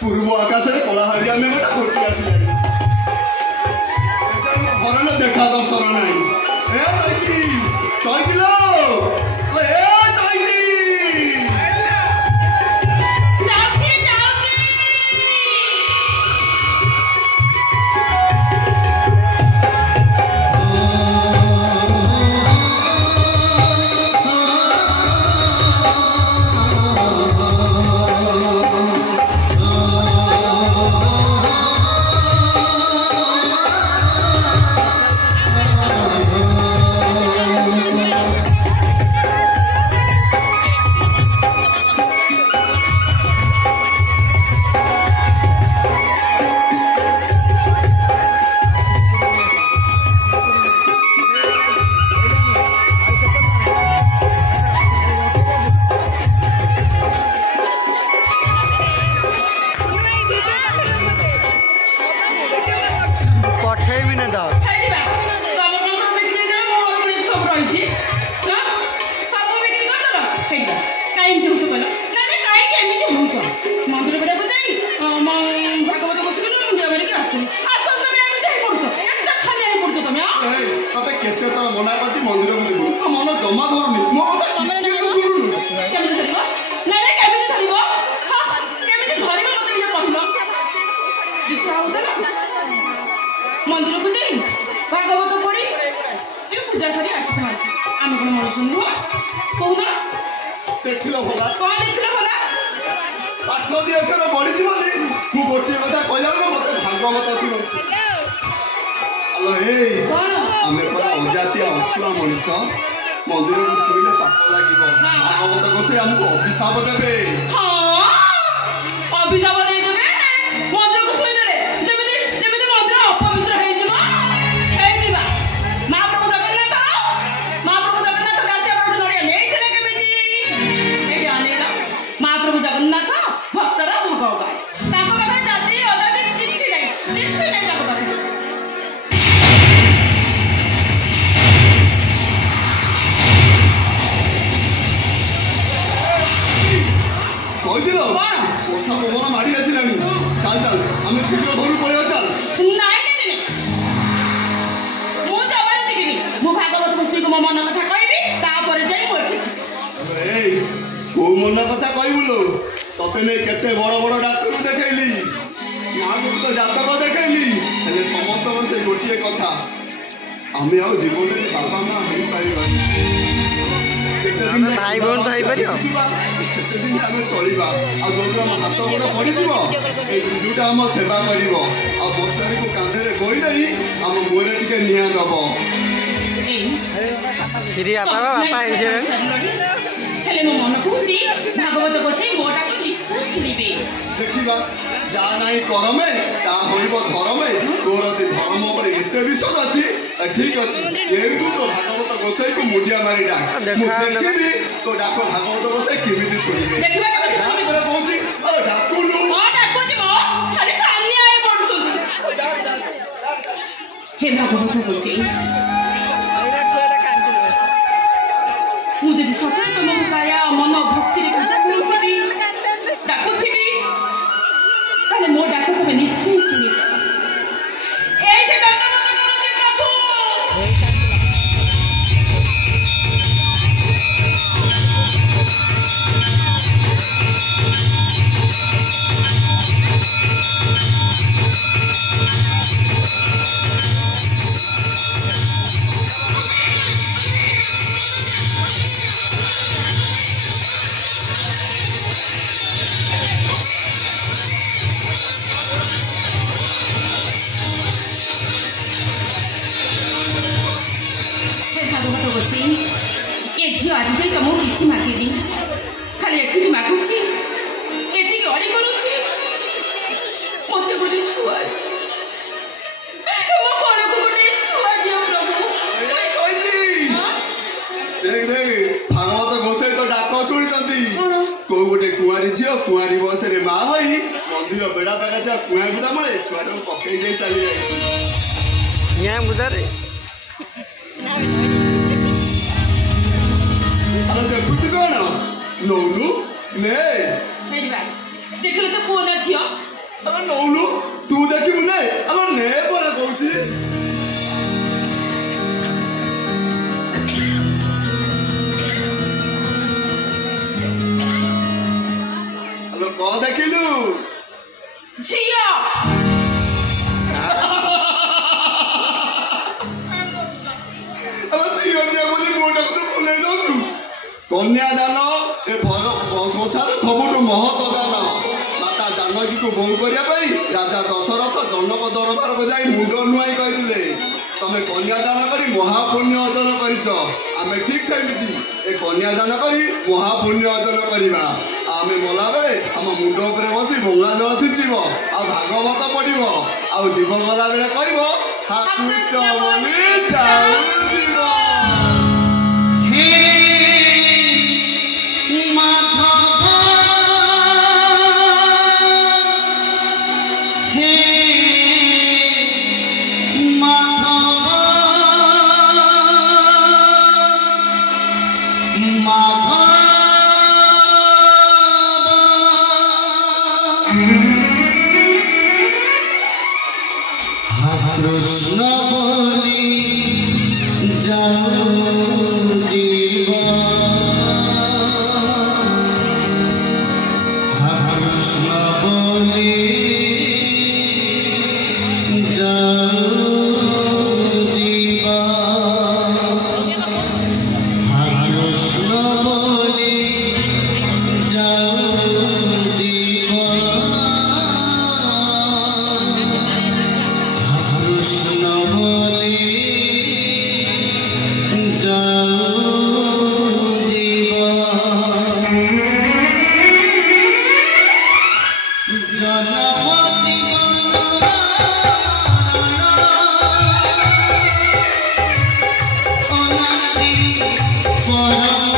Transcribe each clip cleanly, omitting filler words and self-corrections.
पूर्व आकाश में कलाहारिया में गोटे घोटी आसिला घर देखा दर्शन ना चैती मना करती मंदिर को मन जमा धरुनी मो कथा शुणु मंदिर को जाई भागवत पढ़ी पूजा सारी आसी आम कौन मन शुणु कहूना देखिल भला कौन देखिल भला पाठ दी अक्षर बढ़ी मु गोटे कथा कहला मत भागवत शुणु हेलो ए आमे परा अजातिया अछुआ मनुष मंदिर को छुईले पाप लागिबो भागवत गोसे हमको अभिशाप देबे हां अभिशाप दे देबे मंदिर को छुई देले जेमिति मंदिर अपवित्र हे जिवो हे दिबा महाप्रभु जगन्नाथ काशी आपण नडिया नेइथिले केमिति एडी आनेला महाप्रभु जगन्नाथ भक्तर भगवान ताको कथा जाति अजाति किछि नै ताको कथा माड़ी आसिला चल चल आम शीघ्र घर पड़े चल भागवत पुस्तक मो मन कथा कहबी को मन कथा कहबुलो तते नहीं केते बड़ बड़ डाक्टर देखैली तो जातक देखैली समस्त से गोटे कथा आम आ जीवन में बाबा माँ हो पार भाई बहन तो हो चलवा जो हाथ गोड़ पड़ज जीवटा आम सेवा कर बसारी को कांधे बोई नहीं आम मुहरे टे निआ दब देखा जा ना कर में ता घर में तोर धर्म पर एत विश्वास अच्छी ठीक अच्छे ये तो भागवत गोसाई को मुंडिया मारी डाक देखी तो डाक भागवत गोसाई केमी शुणे मुझे सतत तुमको काया मन भक्ति पूजा करुथी डाकुथी मो डाक तुम्हें निश्चय शुणी झील आज जाए तुमको किसी मागिनी खाली एति मागुची एति अड़ी करुची मत गोटे छुआ तुम कौन को गोटे छुआ दियो प्रभु भागवत गोसाई तो डाक शुणी को गोटे कुआरी झील कुआरी बस रे माँ ପାଇଁ ମନ୍ଦିର ବେଢା ପାଖରେ ଯା କୁଆଁ ବୁଦା ମଳେ ଛୁଆଟାକୁ ପକେଇ ଦେଇ ଚାଲି ଯାଇଛି। यहाँ बुदारे ଆଲୋ ଦେଖୁଛୁ କଣ ନଉନୁ ନେ ଦେଖିଲୁ ସେ ପୁଅ ନା ଝିଅ ଆଲୋ ନଉନୁ ତୁ ଦେଖିବୁ ନେ ଆଲୋ ନେ ପରେ କହୁଛି। ଆଲୋ କଣ ଦେଖିଲୁ ଝିଅ ଆଲୋ ଝିଅ ଦିଆ ବୋଲି ମୁଣ୍ଡକୁ ତୁ ଫୁଲେଇ ଦଉଛୁ। କନ୍ୟାଦାନ ଏ ସଂସାର ସବୁଠୁ ମହତ ଦାନ। ମାତା ଜାନକୀକୁ ବୋହୂ କରିବା ପାଇଁ ରାଜା ଦଶରଥ ଜନକ ଦରବାରକୁ ଯାଇ ମୁଣ୍ଡ ନୁଆଇ କହିଥିଲେ ତମେ କନ୍ୟାଦାନ କରି ମହାପୁଣ୍ୟ ଅର୍ଜନ କରିଛ। ଆମେ ଠିକ୍ ସେମିତି ଏ କନ୍ୟାଦାନ କରି ମହାପୁଣ୍ୟ ଅର୍ଜନ କରିବା। ଆମେ ମଲାବେଳେ ଆମ ମୁଣ୍ଡ ଉପରେ ବସି ଗଙ୍ଗା ଜଳ ଛିଞ୍ଚିବ ଆଉ ଭାଗବତ ପଢିବ ଆଉ ଜୀବ ଗଲା ବେଳେ କହିବ ଠାକୁର ବୋଲି ଯାଉଯିବ। कृष्ण बोली जाओ जीवा कृष्ण बोली जाओ जीवा कृष्ण बोली जाओ जीवा कृष्ण बोली जाओ जीवा जन्म जीवन अनादि परम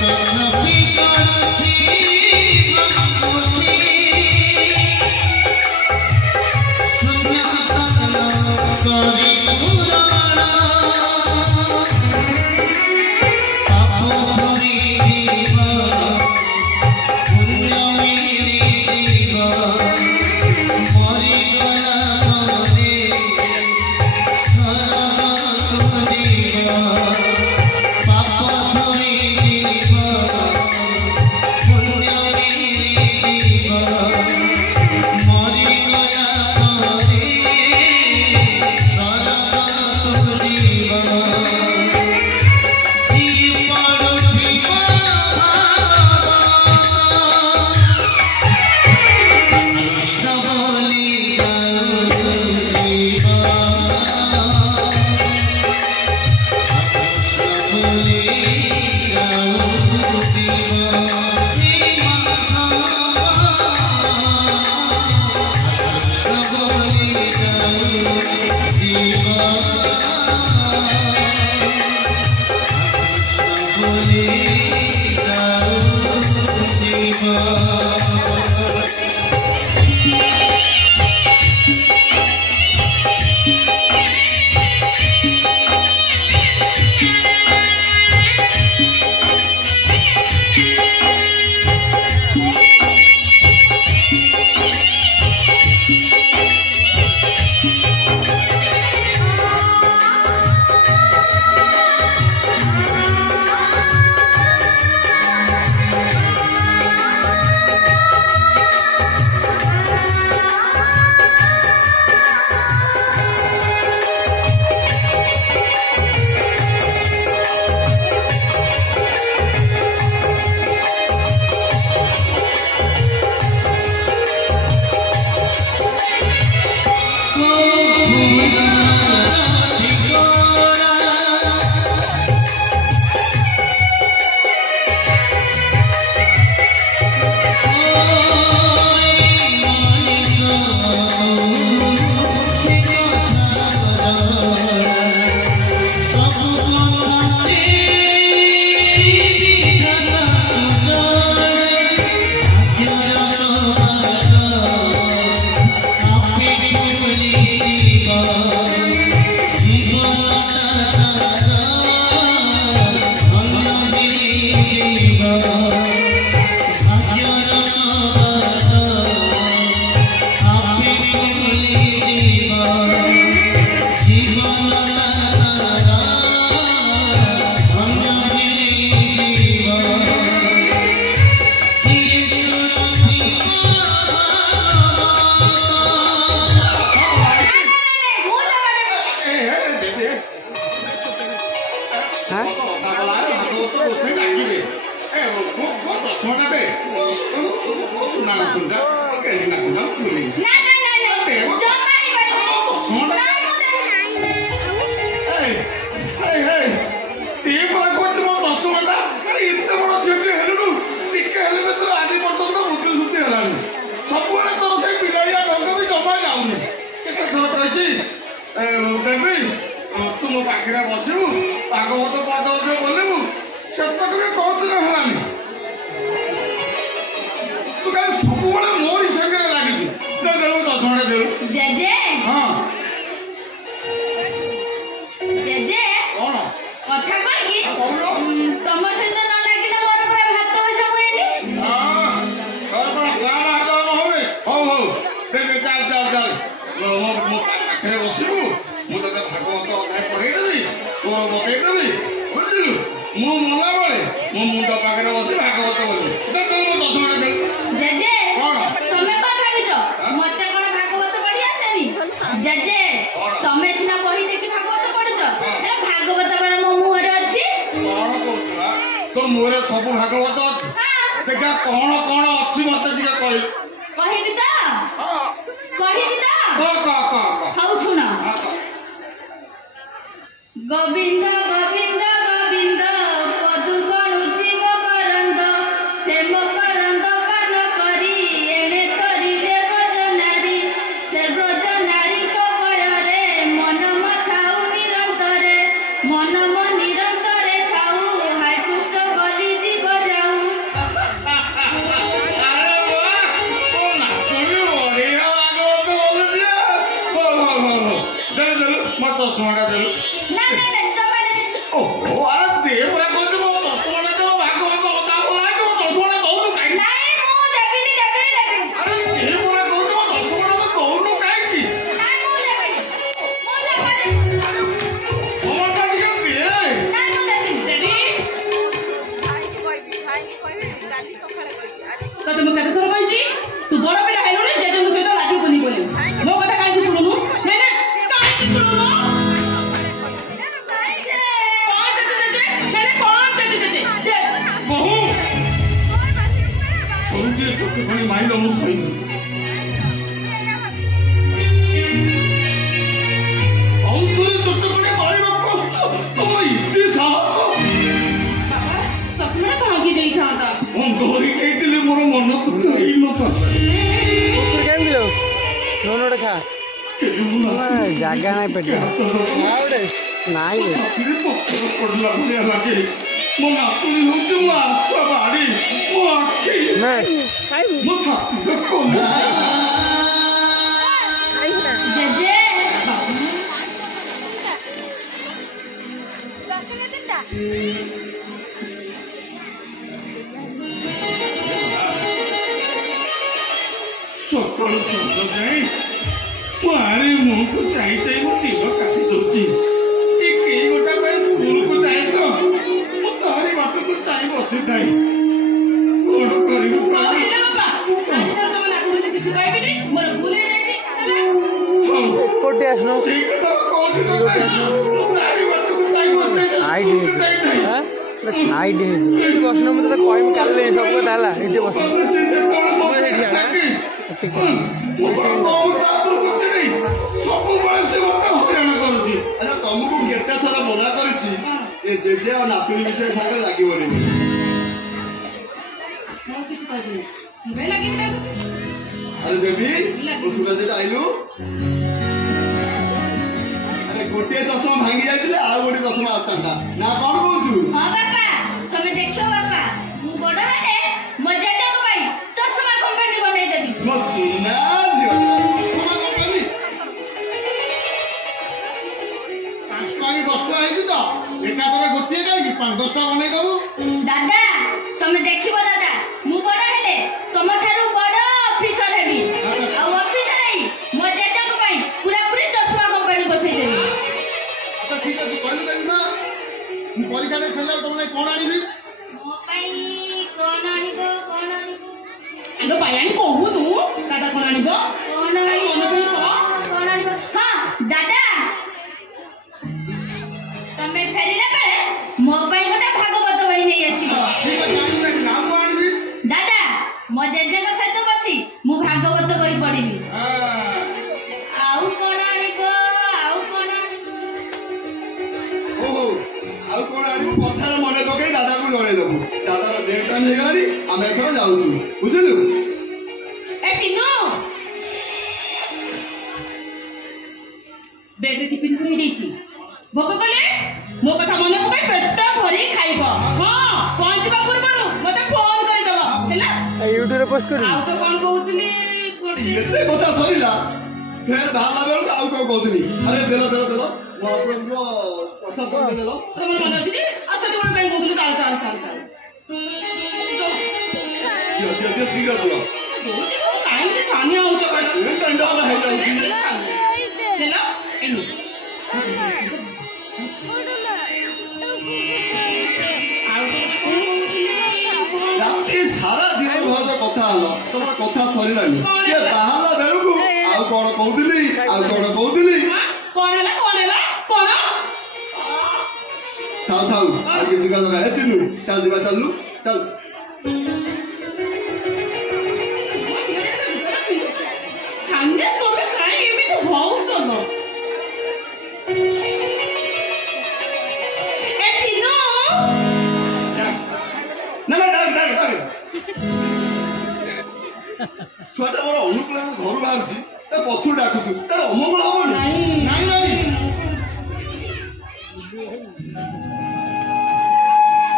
तथापि करछि करी पुराण पाप भरी जीवन ଦିନ ହେଲାନି ତୁ କାହିଁ ସବୁବେଳେ ମୋରି ସାଙ୍ଗରେ ଲାଗିଛୁ ଦେଲୁ 10 ଟଙ୍କା ଦେଲୁ ଜେଜେ ହଁ ଜେଜେ କଣ କଥା କଣ କି କହୁନ ତମ ସହିତ ନ ଲାଗିଲେ ମୋର ପୁରା ଭାତ ଭଜା ହୁଏନି ତୋର କଣ ପ୍ରାଣ ହାତ ହଉନି ହଉ ହଉ ଚାଲ ମୋ ପାଖରେ ବସିବୁ ମୁଁ ତତେ ଭାଗବତ ଅଧ୍ୟାୟ ପଢେଇଦେବି ତୋର ବତେଇଦେବି ବୁଝିଲୁ ମୁଁ ମଲାବେଳେ ମୋ ମୁଣ୍ଡ ପାଖରେ ବସି ଭାଗବତ ବୋଲିବି ତୁ ମୋ 10 ଟଙ୍କା ଦେଲୁ ଜେଜେ କଣ ତମେ କଣ ଭାବିଛ ମତେ କଣ ଭାଗବତ ପଢି ଆସେନି ଜେଜେ ତମେ ସିନା ବହି ଦେଖି ଭାଗବତ ପଢୁଛ ହେଲେ ଭାଗବତ ପରା ମୋ ମୁହଁରେ ଅଛି କଣ କହୁଛୁ ତୋ ମୁହଁରେ ସବୁ ଭାଗବତ ଅଛି ଦେଖିଆ କଣ କଣ ଅଛି ମତେ ଟିକେ କହିଲୁ କହିବି ତ କହିବି ତ କହ ହଉ ଶୁଣ ଗୋବିନ୍ଦ ଗୋବିନ୍ଦ ଗୋବିନ୍ଦ ପଦୁ ଗଣୁଛି ମକରନ୍ଦ ସେ ମକରନ୍ଦ ପାନ କରି ଏଣେ ତରିଲେ ବ୍ରଜନାରୀ ସେ ବ୍ରଜନାରୀଙ୍କ ଭୟରେ ମନ ଥାଉ ନିରନ୍ତରେ ମନ ନିରନ୍ତରେ ଥାଉ ହାୟ କୃଷ୍ଣ ବୋଲି ଯିବ ଯାଉ ଦଶମଟା ଦେଲୁ ନା ନା ନା ଜମା ଦେବି ଓହୋ ଆରେ ଦେ ପୁରା କହୁଛୁ ମୋ 10 ଟଙ୍କା ଦେବ ଭାଗବତ ଅଧା ବୋଲା କି ମୋ 10 ଟଙ୍କା ଦଉନୁ କାହିଁକି ନାଇଁ ମୁଁ ଦେବିନି ଆରେ ଦେ ପୁରା କହୁଛୁ ମୋ 10 ଟଙ୍କା ଦଉନୁ କାହିଁକି ନାଇଁ ମୁଁ ଦେବିନି ମୁଁ ଜମା ଦେବିନି ମମତା ଟିକେ ଦେ ନାଇଁ ମୁଁ ଦେବିନି ତତେ ମୁଁ କେତେ ଥର କହିଛି ତୁ ବଡ ପିଲା ହେଲୁଣି ଜେଜେଙ୍କ ସହିତ ଲାଗିବୁନି ବୋଲି ମୋ କଥା କାହିଁକି ଶୁଣୁନୁ ନାଇଁ ନା କାହିଁକି ଶୁଣୁନୁ ବହୁ ଟିକେ ଛୋଟ ଖଣି ମାଇଲ ମୁଁ ଶୋଇବି ଆଉ ଥରେ ଛୋଟ ଖଣି ମାରିବାକୁ ଆସୁଛ ତମର ଏତେ ସାହସ ଚଷମା ଭାଙ୍ଗି ଯାଇଥାନ୍ତା ବନ୍ଦ ହେଇଥିଲେ ମୋର ମନ ଦୁଃଖ ହେଇନଥାନ୍ତା ନୋଟେ ଖା ଜାଗା ନାଇଁ ପେଟ ନାଇଁ ପଡିଲା ଭଳିଆ ଲାଗେ ମୋ ନାତୁଣୀ ହଉଛି ମୋ ଆଂଶ ବାଡ଼ି ମୋ ଆଖି ମୋ ଛାତିରେ କମା ଜେଜେ ସକାଳୁ ସଞ୍ଜ ଯାଏ ମୁଁ ଆରେ ମୁହଁକୁ ଚାହିଁ ଚାହିଁ ମୋ ଦିନ କାଟି ଦଉଛି କେହି ଗୋଟା ପାଇଁ ସ୍କୁଲକୁ ଯାଏ ତ ମୁଁ ତାରି ବାଟକୁ ଚାହିଁ ବସିଥାଏ କଣ କରିବୁ କହିଲେ ବାପା ଆଜିଠାରୁ ତମ ନାତୁଣୀକୁ କିଛି କହିବିନି ମୋର ଭୁଲ ହେଇଯାଇଛି ହେଲା ଏପଟେ ଆସୁନ ଠିକ କଥା କହୁଛୁ ମୁଁ ତାରି ବାଟକୁ ଚାହିଁ ବସିଥାଏ ସାଇଡ ହେଇଯିବ ବସୁନ ମୁଁ ତତେ କହିବି କାଲି ସବୁ କଥା ହେଲା ଏଠି ବସ ତମକୁ କେତେ ଥର ମନା କରିଛି ଏ ଜେଜେ ଆଉ ନାତୁଣୀ ବିଷୟ ସାଙ୍ଗରେ ଲାଗିବନି ମୁଁ କିଛି କହିବିନି ମୁଁ ଲାଗିବି ଲାଗୁଛି ଆରେ ଦେବୀ ସୁରଜ ଆଇଲୁ ଆରେ ଗୋଟିଏ ଚଷମା ଭାଙ୍ଗି ଯାଇଥିଲେ ଆଉ ଗୋଟେ ଚଷମା ଆସିଥାନ୍ତା ନା କଣ କହୁଛୁ ହଁ ବାପା ତମେ ଦେଖିବ ବାପା ମୁଁ ବଡ ହେଲେ ମୋ ଜେଜେଙ୍କ ପାଇଁ ଚଷମା କମ୍ପାନୀ ବନେଇଦେବି ମୋ ସୁନା ଝିଅ ଚଷମା କମ୍ପାନୀ 5 ଟଙ୍କା କି 10 ଟଙ୍କା ହେଇଛି ତ ଏକାଥରେ ଗୋଟିଏ କାହିଁକି 5-10 ଟଙ୍କା ବନେଇଦବୁ ଦାଦା ତମେ ଦେଖିବ ଦାଦା ମୁଁ ବଡ ହେଲେ ତମ ଠାରୁ ବଡ ଅଫିସର ହେବି ଆଉ ଅଫିସର ହେଇ ମୋ ଜେଜେଙ୍କ ପାଇଁ ପୁରାପୁରି ଚଷମା କମ୍ପାନୀ ବସେଇଦେବି ଆଚ୍ଛା ଠିକ ଅଛି କହିଲୁ କାହିଁକି ନା ମୁଁ ପରୀକ୍ଷାରେ ଫେରିଲା ତମ କଣ ଆଣିବି ମୋ ପାଇଁ କଣ ଆଣିବ ଆଲୋ ପାୟାଣୀ କହୁନୁ ଦାଦା କଣ ଆଣିବ କଣ ଆଣିବ କଣ ଆଣିବ ହଁ ଦାଦା ତମେ ଫେରିଲା ବେଳେ ମୋ ପାଇଁ ଗୋଟେ ଭାଗବତ ବହି ନେଇ ଆସିବ ଠିକ ଅଛି ଆଣିବି ନା ମୁଁ ଆଣିବି ଦାଦା ମୋ ଜେଜେଙ୍କ ସହିତ ବସି ମୁଁ ଭାଗବତ ବହି ପଢିବି ଆଉ କଣ ଆଣିବ ଓହୋ ଆଉ କଣ ଆଣିବୁ ପଛରେ ମନେ ପକେଇ ଦାଦାକୁ ଜଣେଇଦବୁ ଦାଦାର ଡେଟ୍ ଟାଇମ୍ ହେଇଗଲାଣି ଆମେ ଏଥର ଯାଉଛୁ ବୁଝିଲୁ ଏ ଚିନୁ ବେଗରେ ଟିଫିନ୍ ପୁରେଇ ଦେଇଛି ଭୋକ କଲେ ମୋ କଥା ମନେ ପକାଇ ପେଟ ଭରି ଖାଇବ ହଁ ପହଞ୍ଚିବା ପୂର୍ବରୁ प्रपोज करू ଆଉ ତ କ'ଣ କହୁଥିଲି ଏତେ କଥା ସରିଲା ଫେର ବାହାରିଲା ବେଳକୁ ଆଉ କ'ଣ କହୁଥିଲି ଆରେ ଦେଲ ମହାପ୍ରଭୁଙ୍କ ପ୍ରସାଦ ଦେଲ ତମର ମନେ ଅଛି ଆଉ ସେଠି କ'ଣ ପାଇଁ କହୁଥିଲି ଚାଲ ଚାଲ ଚାଲ ଚାଲ ଶୀଘ୍ର ତୁଳ କାହିଁକି ଛାନିଆ ହଉଛ କହିଲ ହେଇଯାଉଛି ହେଲା ଏନୁ ରାତି ସାରା ଦିନ ଭାଉଜ କଥା ହେଲ ତମର କଥା ସରିଲାନି କିଏ ବାହାରିଲା ବେଳକୁ ଆଉ କ'ଣ କହୁଥିଲି ଆଉ କ'ଣ କହୁଥିଲି କ'ଣ ହେଲା ଥାଉ ଆଉ କିଛି କଥା ହେ ଚିନୁ ଚାଲ ଯିବା ଚାଲୁ ଚାଲ ଛାନିଆ ତମେ କାହିଁ ଏମିତି ହଉଛ ଏ ଚିନୁ ନା ଛୁଆଟା ମୋର ଅନୁକୂଳ ଘରୁ ବାହାରୁଛି ତା ପଛରୁ ଡାକୁଛୁ ତାର ଅମଙ୍ଗଳ ହବନି ନାଇଁ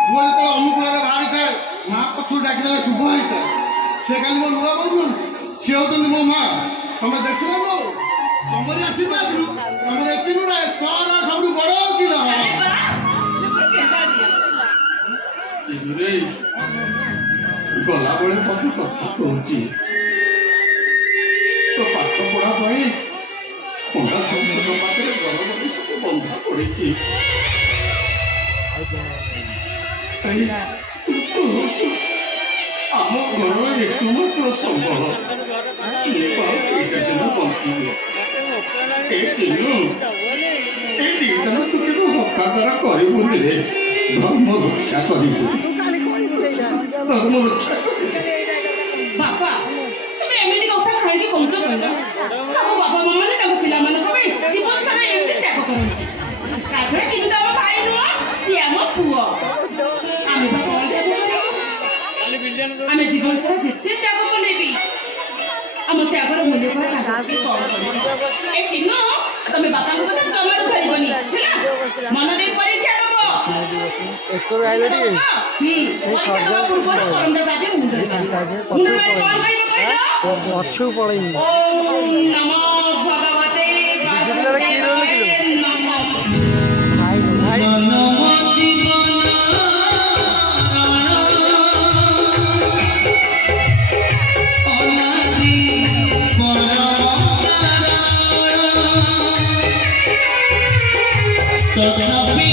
ପୁଅ ଯେତେବେଳେ ଅନୁକୂଳରେ ବାହାରିଥାଏ ମା ପଛରୁ ଡାକିଦେଲେ ଶୁଭ ହେଇଥାଏ ସେ କାଲି ମୋ ନୂଆ ବୋଉ ସିଏ ହଉଛନ୍ତି ମୋ ମା ତମେ ଦେଖିବ ବୋଉ ତମରି ଆଶୀର୍ବାଦରୁ ତମର ଏତିକି ସହର ସବୁଠୁ ବଡ ଓକିଲ ଗଲାବେଳେ ତତେ କଥା କହୁଛି ତ ପାଠ ପଢା ପାଇଁ ପଣ୍ଡା ସମସ୍ତଙ୍କ ପାଖରେ ଗରମ ସବୁ ବନ୍ଧା ପଡିଛି ଆମ ଘର ଏକମାତ୍ର ସମ୍ବଳ ବଞ୍ଚିବ ଏ ଚିନୁ ଏ ଦିନ ତୁ କେବେ ହକାଦାର କରିବୁନି ରେ ଧର୍ମ ରକ୍ଷା କରିବୁ ଧର୍ମ ରକ୍ଷା ବାପା ତମେ ଏମିତି କଥା କାହିଁକି କହୁଛ କହିଲ ସବୁ ବାପା ମା ମାନେ ତାଙ୍କ ପିଲାମାନଙ୍କ ପାଇଁ ଜୀବନ ସାରା ଏମିତି ତ୍ୟାଗ କରନ୍ତି ତା ଛଡ଼ା ଚିନ୍ତା ଆମ ଭାଇ ନୁହଁ ସିଏ ଆମ ପୁଅ ଆମେ ତ କ'ଣ ତ୍ୟାଗ କରିବୁ ଆମେ ଜୀବନ ସାରା ଯେତେ ତ୍ୟାଗ କଲେ ବି ଆମ ତ୍ୟାଗର ମୂଲ୍ୟ କ'ଣ ଏ ଚିନୁ ତମେ ବାପାଙ୍କ କଥା ଜମାରୁ ଧରିବନି ହେଲା ମନ ଦେଇ ପରୀକ୍ଷା ଦବ ପଛକୁ ପଳେଇନି तथापि